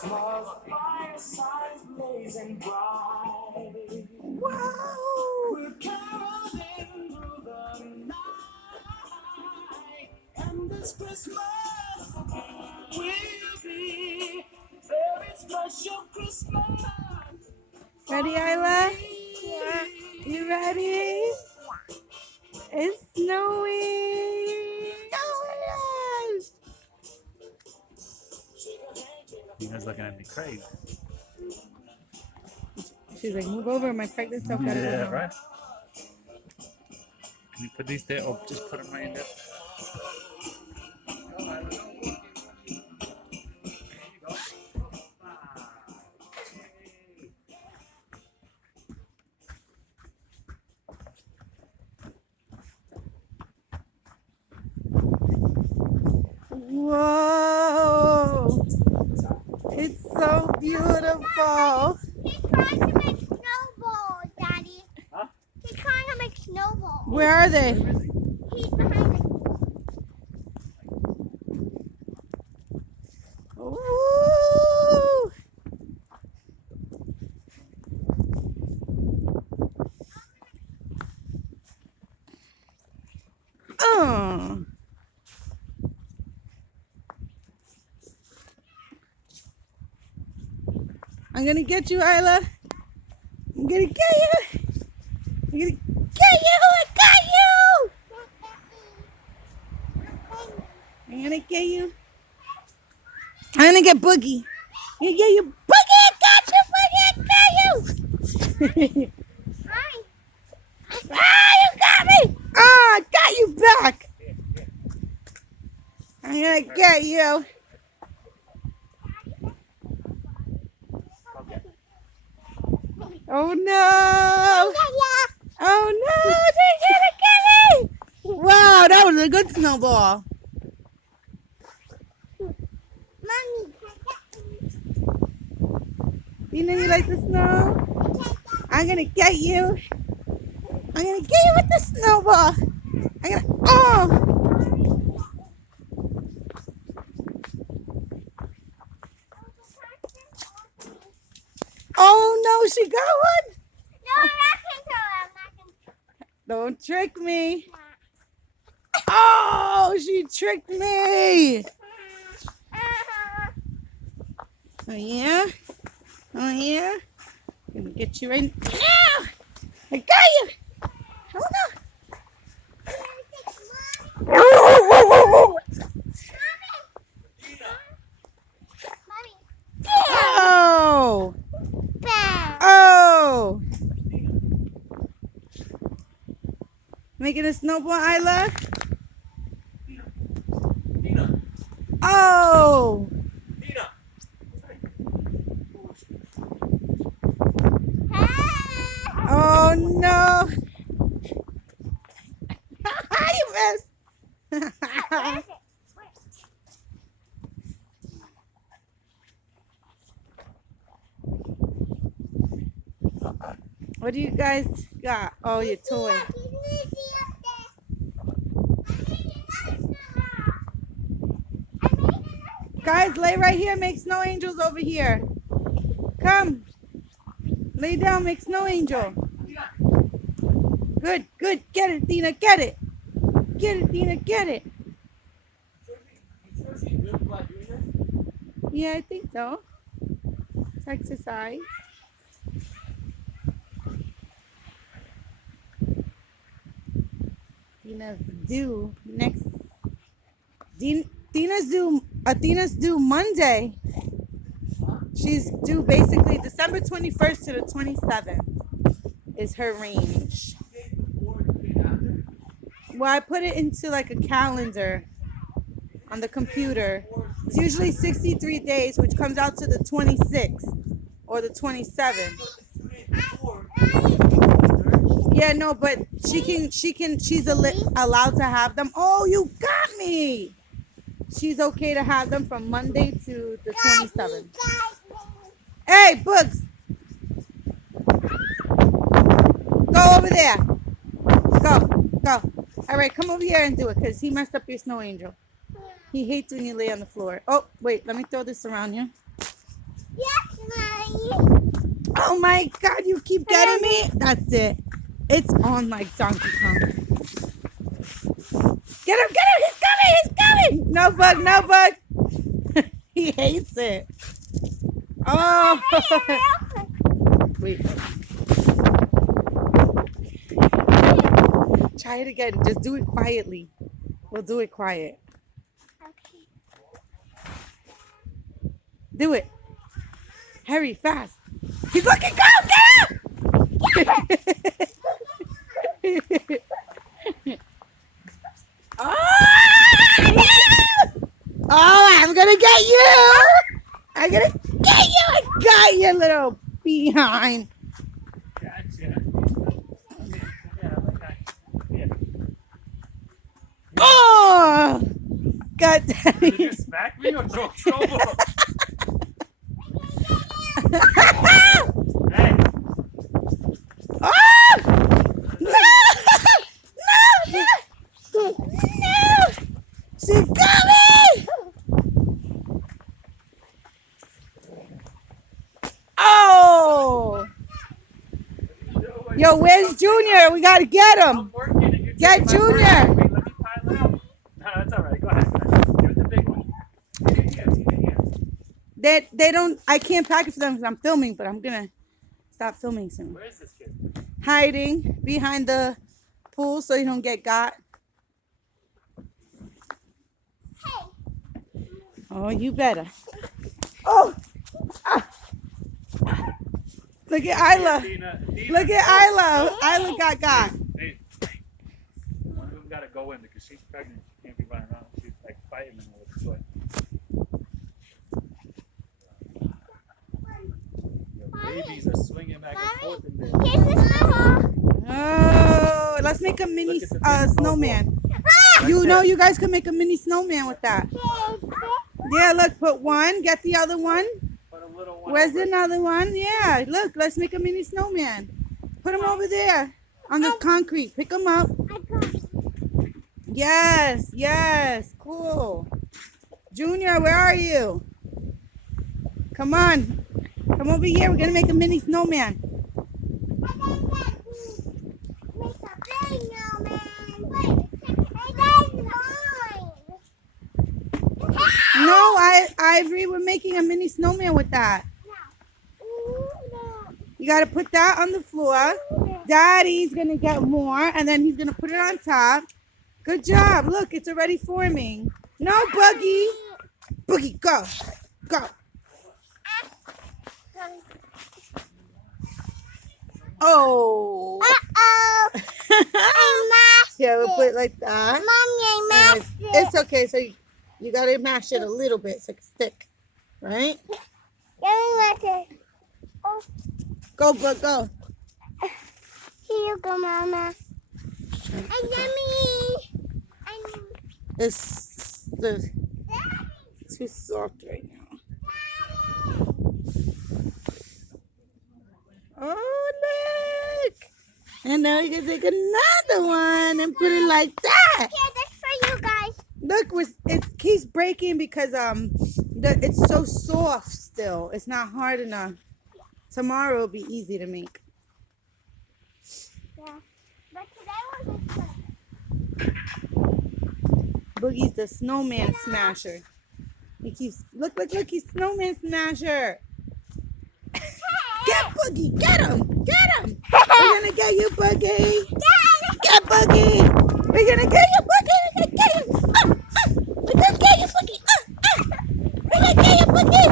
Small firesides blazing bright. Wow. We're caroling through the night, and this Christmas will be very special Christmas. Ready, Isla? Yeah. You ready? It's snowing. Oh my gosh. Tina's looking at me crazy. She's like, move over. My pregnant self gotta go Yeah, now. right? Can you put these there or just put them right in there? Whoa. It's so beautiful. He's trying to make snowballs, Daddy. Huh? He's trying to make snowballs. Where are they? He's behind us. Ooh. Oh. I'm gonna get you, Isla. I'm gonna get you. I'm gonna get you. I got you. I'm gonna get you. I'm gonna get Boogie. I'm gonna get you. Boogie, I got you. Boogie, I got you. Hi. Ah, you got me. Ah, I got you back. I'm gonna get you. Oh no. Oh no, they're gonna get me. Wow, that was a good snowball. Mommy. Dina, you like the snow? I'm gonna get you. I'm gonna get you with the snowball. I'm gonna. Oh! Oh no, she got one. No, I'm not going to throw it. I'm not going to Don't trick me. Oh, she tricked me. Oh yeah. Oh yeah. I'm gonna get you right now. I got you. Oh no. Oh! Oh! Making a snowball, Isla? Tina, Oh! Tina. Oh no! You missed! What do you guys got? Oh, your toy. Guys, lay right here. Make snow angels over here. Come. Lay down. Make snow angel. Good, good. Get it, Dina. Get it. Get it, Dina. Get it. Yeah, I think so. It's exercise. Dina's due next. Athena's due Monday. She's due basically December 21st to the 27th is her range. Well, I put it into like a calendar on the computer. It's usually 63 days, which comes out to the 26th or the 27th. Yeah, no, but she's allowed to have them. Oh, you got me. She's okay to have them from Monday to the 27th. Hey, Books. Go over there. Go, go. All right, come over here and do it because he messed up your snow angel. He hates when you lay on the floor. Oh, wait, let me throw this around you. Oh my God, you keep getting me? That's it. It's on like Donkey Kong. Get him, he's coming. No bug, no bug. He hates it. Oh. Wait. Try it again. Just do it quietly. We'll do it quiet. Do it. Hurry, fast. He's looking. Go, get him! Oh, I'm gonna get you. I'm gonna get you. I got you, little behind. Gotcha. Yeah, I like that. Yeah. Oh, God damn Did you it. smack me or throw a snowball? Hey, Oh! No! No! No! No! She's coming! Oh! Yo, where's Junior? We gotta get him. I'm working and you're Get taking my work. Junior. Wait, let me pile it up. No, that's all right. Go ahead. Here's the big one. Keep it here. They don't. I can't package them because I'm filming, but I'm gonna stop filming soon. Where is this kid? Hiding behind the pool so you don't get got. Oh, you better. Oh! Ah. Look at Isla. Tina, Look at Isla. Isla got. Hey, one of them got to go in because she's pregnant. She can't be running around. She's like fighting them with the toy. Your babies are swinging back and forth in there. Oh, let's make a mini Look at the big snowman. Right You know there. you guys can make a mini snowman with that. Yeah, look, put one, get the other one. Put a little one Where's over. another one? Yeah, look, let's make a mini snowman. Put them over there on the concrete. Pick them up. Yes, yes, cool. Junior, where are you? Come on. Come over here. We're going to make a mini snowman. No, Ivory, we're making a mini snowman with that. You got to put that on the floor. Daddy's going to get more, and then he's going to put it on top. Good job. Look, it's already forming. No, Boogie. Boogie, go. Go. Oh. Yeah, we'll put it like that. And it's okay. So you got to mash it a little bit so it can stick. Right? Go, Bug, go. Here you go, Mama. Yummy. It's too soft right now. Oh, look. And now you can take another one and put it like that. Here, that's for you guys. Look, it keeps breaking because it's so soft still. It's not hard enough. Tomorrow it'll be easy to make. Yeah. But today we're just gonna... Boogie's the snowman smasher. He keeps look, he's snowman smasher. Get Boogie, get him. We're gonna get you, Boogie. Get Boogie. We're gonna get you, Boogie. We're gonna get you. We're gonna get you, Boogie. We're gonna get you, Boogie.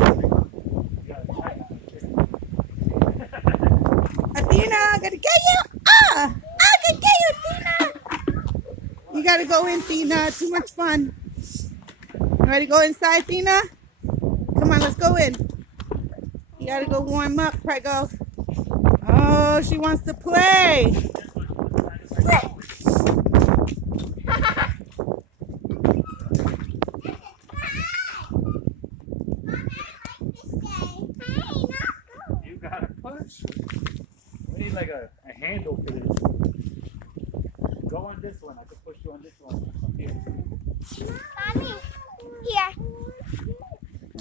Athena, I'm gonna get you. I'm gonna get you, Athena. You gotta go in, Athena. Too much fun. You ready to go inside, Athena? Come on, let's go in. You gotta go warm up, Prego. Oh, she wants to play. You gotta push. We need like a handle for this. Go on this one. I can push you on this one. Here. Mommy, here.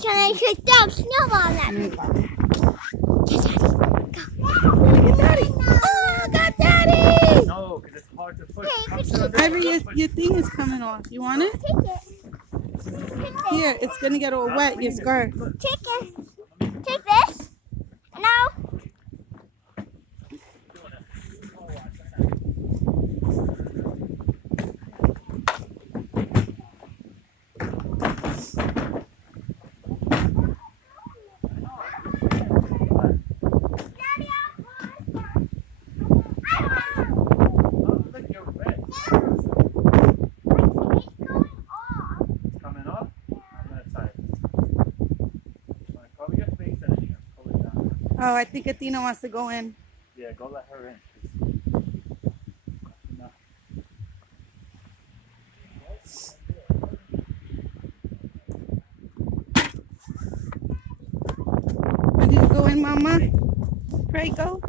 Can I take down snowball at me? Get daddy. Oh, got daddy. No, because it's hard to push. Hey, Come you sit on could this Ivy, one. your, Push. your thing is coming off. You want it? Take it. Take this. Here, it's gonna get all wet. Your scarf. Take it. Take this. Now. Daddy, Oh, look, you're red. it's going off. It's coming off. I'm gonna tie it. Alright, cover your face and then you're gonna pull it down. Oh, I think Athena wants to go in. Yeah, go let her in. No. Ready to go in, Mama? Prego.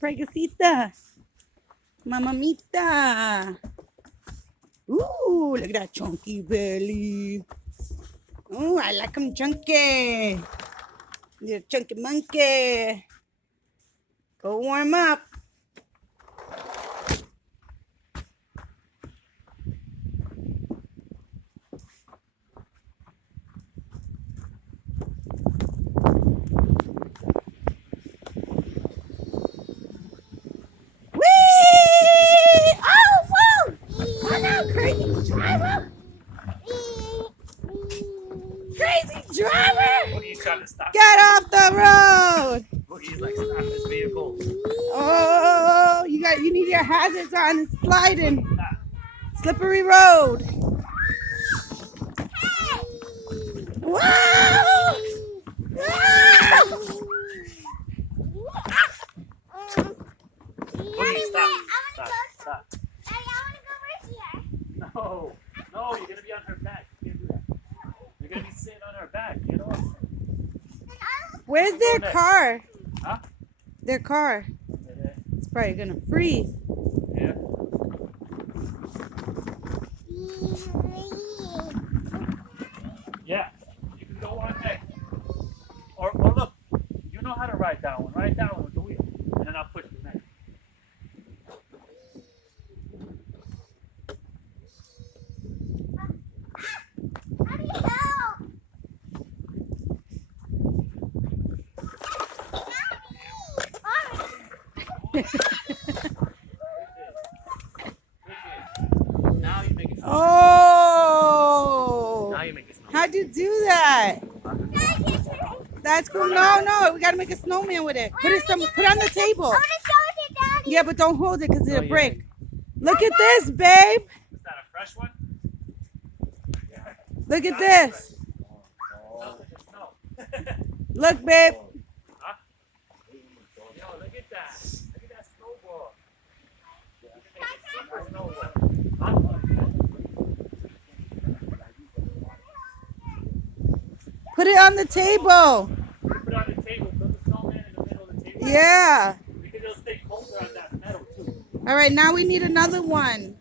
Pregosita. Mamamita. Ooh, look at that chunky belly. Ooh, I like him chunky. Little chunky monkey. Go warm up. Whee! Oh, whoa! Oh, no, crazy driver! Crazy driver! Boogie's trying to stop. Get off the road! Boogie's like, stop this vehicle. Oh, you need your hazards on. It's sliding. Stop. Slippery road. Wow! Wow! Boogie, stop. Stop. Stop. Daddy, I want to go right here. No. No, you're gonna be on her back. You can't do that. You're gonna be sitting on her back. Get off. Where's their car? Huh? Their car. Yeah. It's probably gonna freeze. Yeah. Yeah. You can go on next. Or look, you know how to ride that one. Ride that one with the wheel. And then I'll push you next. Daddy, help! Now you make it snow. Oh! Now you make it snow. How'd you do that? Daddy, That's cool. No, we gotta make a snowman with it. Put it on the table. I want to show it to Daddy. Yeah, but don't hold it because it'll yeah. break. Look at this, babe. Is that a fresh one? Look at this. Melted the snow. Look, babe. Huh? Yo, look at that. Look at that snowball. That snowball. Huh? Put it on the table. Put it on the table. Put the snowman in the middle of the table. Yeah. Because it'll stay colder on that metal too. All right, now we need another one.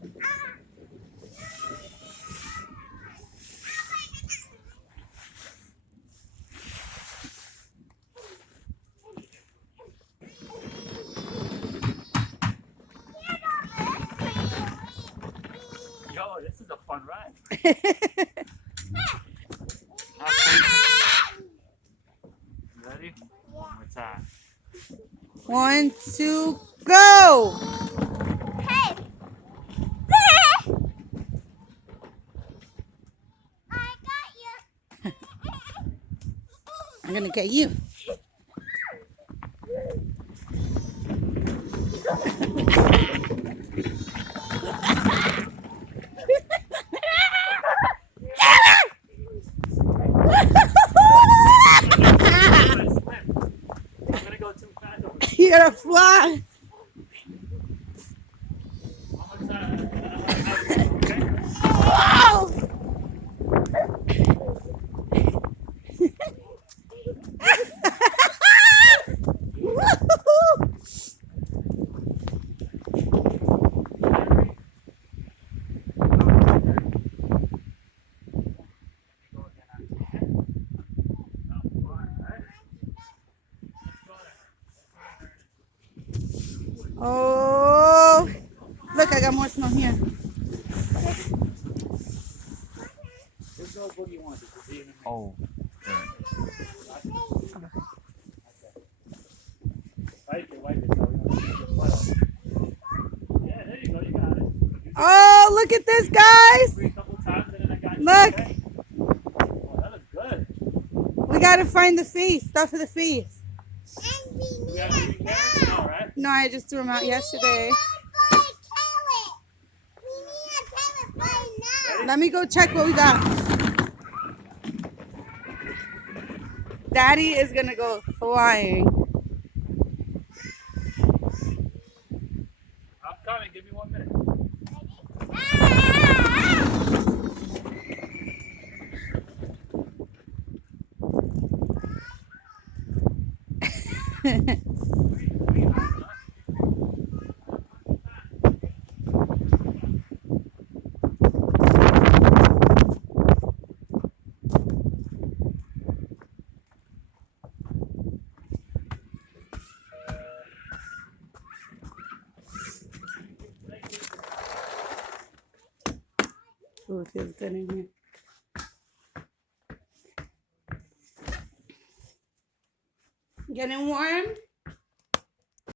Yo, this is a fun ride. You ready? One more time. 1, 2, go. Hey! I got you. I'm gonna get you. I'm gonna go too fast over here. You're gonna fly. One more time. Okay? Wow. Oh, look, I got more snow here. This girl's what you want. This is being Oh. wipe it. So you don't get your sweat off. Yeah, there you go. You got it. You Oh, look at this, guys. a couple times and then I got you. Look. Okay? Oh, that looks good. We gotta find the face, stuff for the face. And we You need got a green carrots? carrot. All right. No, I just threw them out yesterday. We need a carrot right now. Let me go check what we got. Daddy is gonna go flying. I'm coming. Give me 1 minute. Ooh, it feels good in here. Getting warm?